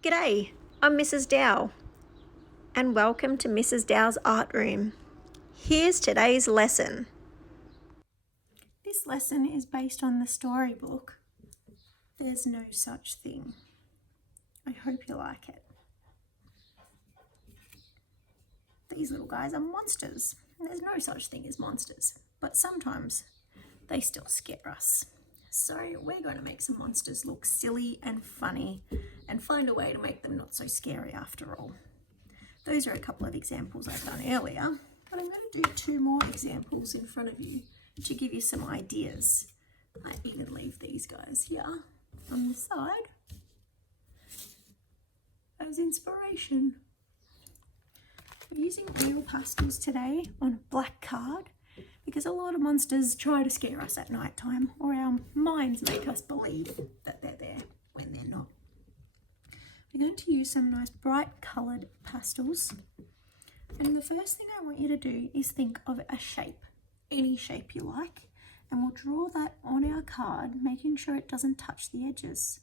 G'day, I'm Mrs. Dow, and welcome to Mrs. Dow's Art Room. Here's today's lesson. This lesson is based on the storybook, There's No Such Thing. I hope you like it. These little guys are monsters. There's no such thing as monsters, but sometimes they still scare us. So we're going to make some monsters look silly and funny and find a way to make them not so scary after all. Those are a couple of examples I've done earlier, but I'm going to do 2 more examples in front of you to give you some ideas. I might even leave these guys here on the side as inspiration. We're using oil pastels today on a black card because a lot of monsters try to scare us at night time, or our minds make us believe that they're there when they're not. We're going to use some nice bright coloured pastels, and the first thing I want you to do is think of a shape, any shape you like, and we'll draw that on our card, making sure it doesn't touch the edges.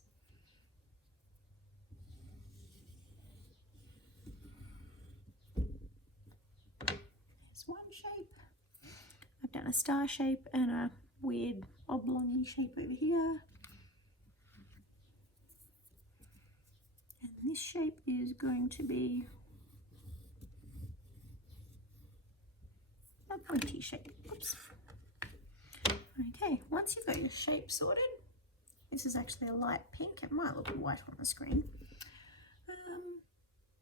There's one shape. I've done a star shape and a weird oblong shape over here. And this shape is going to be a pointy shape. Oops. Okay, once you've got your shape sorted, this is actually a light pink, it might look white on the screen.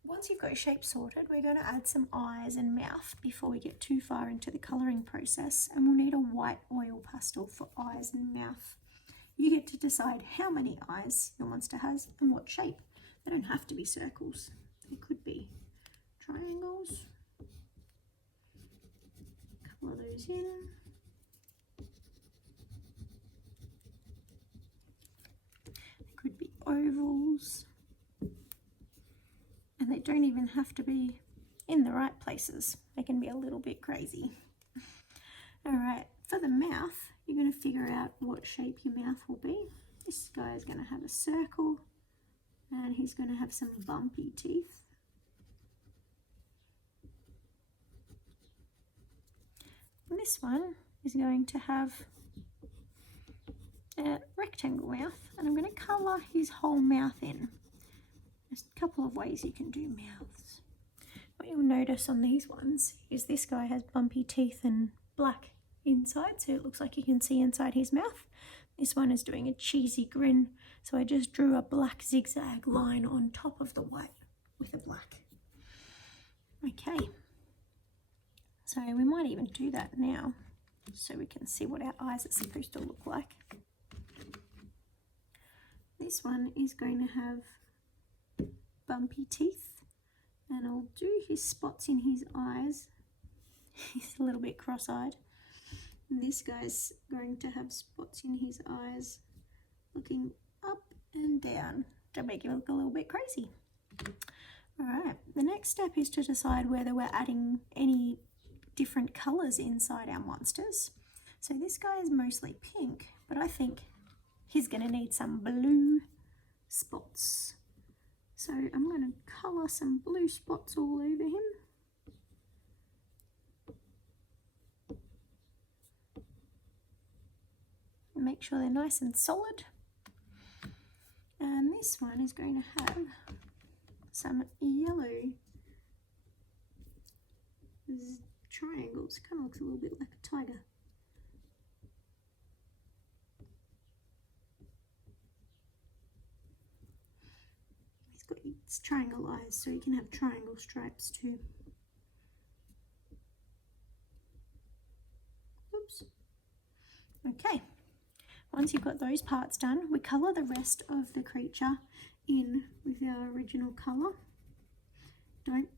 Once you've got your shape sorted, we're going to add some eyes and mouth before we get too far into the colouring process, and we'll need a white oil pastel for eyes and mouth. You get to decide how many eyes your monster has and what shape. They don't have to be circles, they could be triangles. Colour those in. They could be ovals. And they don't even have to be in the right places. They can be a little bit crazy. All right, for the mouth, you're going to figure out what shape your mouth will be. This guy is going to have a circle, and he's going to have some bumpy teeth. And this one is going to have a rectangle mouth, and I'm going to colour his whole mouth in. There's a couple of ways you can do mouths. What you'll notice on these ones is this guy has bumpy teeth and black inside, so it looks like you can see inside his mouth. This one is doing a cheesy grin, so I just drew a black zigzag line on top of the white with a black. Okay, so we might even do that now so we can see what our eyes are supposed to look like. This one is going to have bumpy teeth, and I'll do his spots in his eyes. He's a little bit cross-eyed. This guy's going to have spots in his eyes looking up and down to make him look a little bit crazy. Alright, the next step is to decide whether we're adding any different colours inside our monsters. So this guy is mostly pink, but I think he's going to need some blue spots. So I'm going to colour some blue spots all over him. Make sure they're nice and solid. And this one is going to have some yellow triangles. Kind of looks a little bit like a tiger. He's got its triangle eyes, so you can have triangle stripes too. Oops. Okay. Once you've got those parts done, we colour the rest of the creature in with our original colour. Don't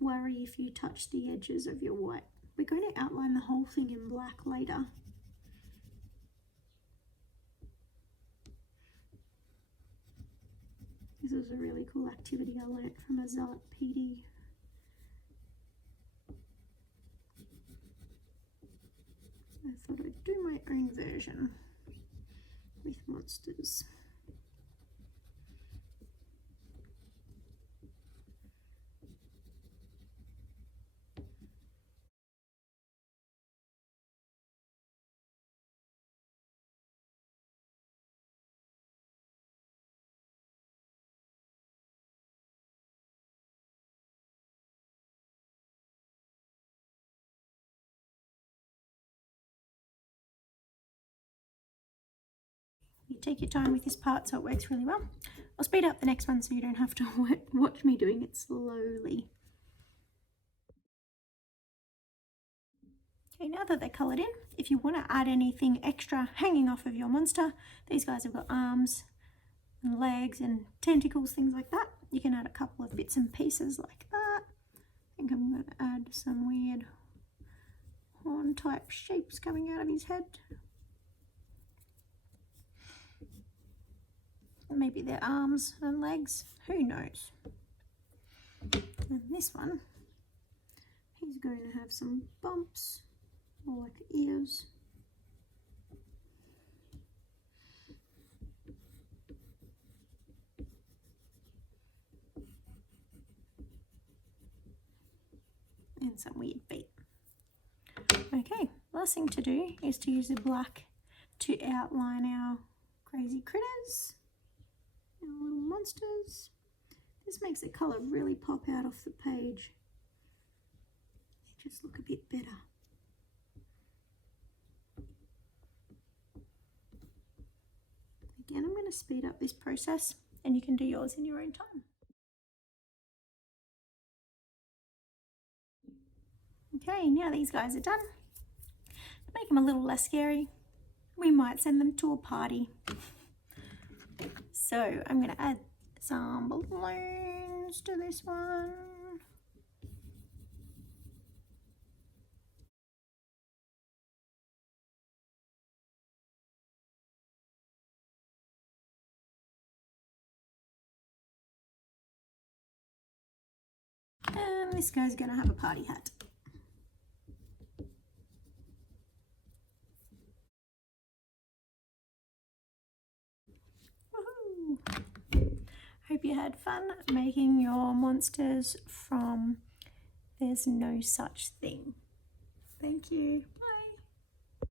worry if you touch the edges of your white. We're going to outline the whole thing in black later. This was a really cool activity I learnt from a Zart PD. I thought I'd do my own version with monsters. You take your time with this part so it works really well. I'll speed up the next one so you don't have to watch me doing it slowly. Okay, now that they're coloured in, if you want to add anything extra hanging off of your monster, these guys have got arms and legs and tentacles, things like that. You can add a couple of bits and pieces like that. I think I'm going to add some weird horn type shapes coming out of his head. Maybe they're arms and legs, who knows. And this one, he's going to have some bumps, more like ears. And some weird feet. Okay, last thing to do is to use the black to outline our crazy critters, our little monsters. This makes the colour really pop out off the page. They just look a bit better. Again, I'm going to speed up this process and you can do yours in your own time. Okay, now these guys are done. To make them a little less scary, we might send them to a party. So I'm going to add some balloons to this one. And this guy's going to have a party hat. Hope you had fun making your monsters from There's No Such Thing. Thank you. Bye.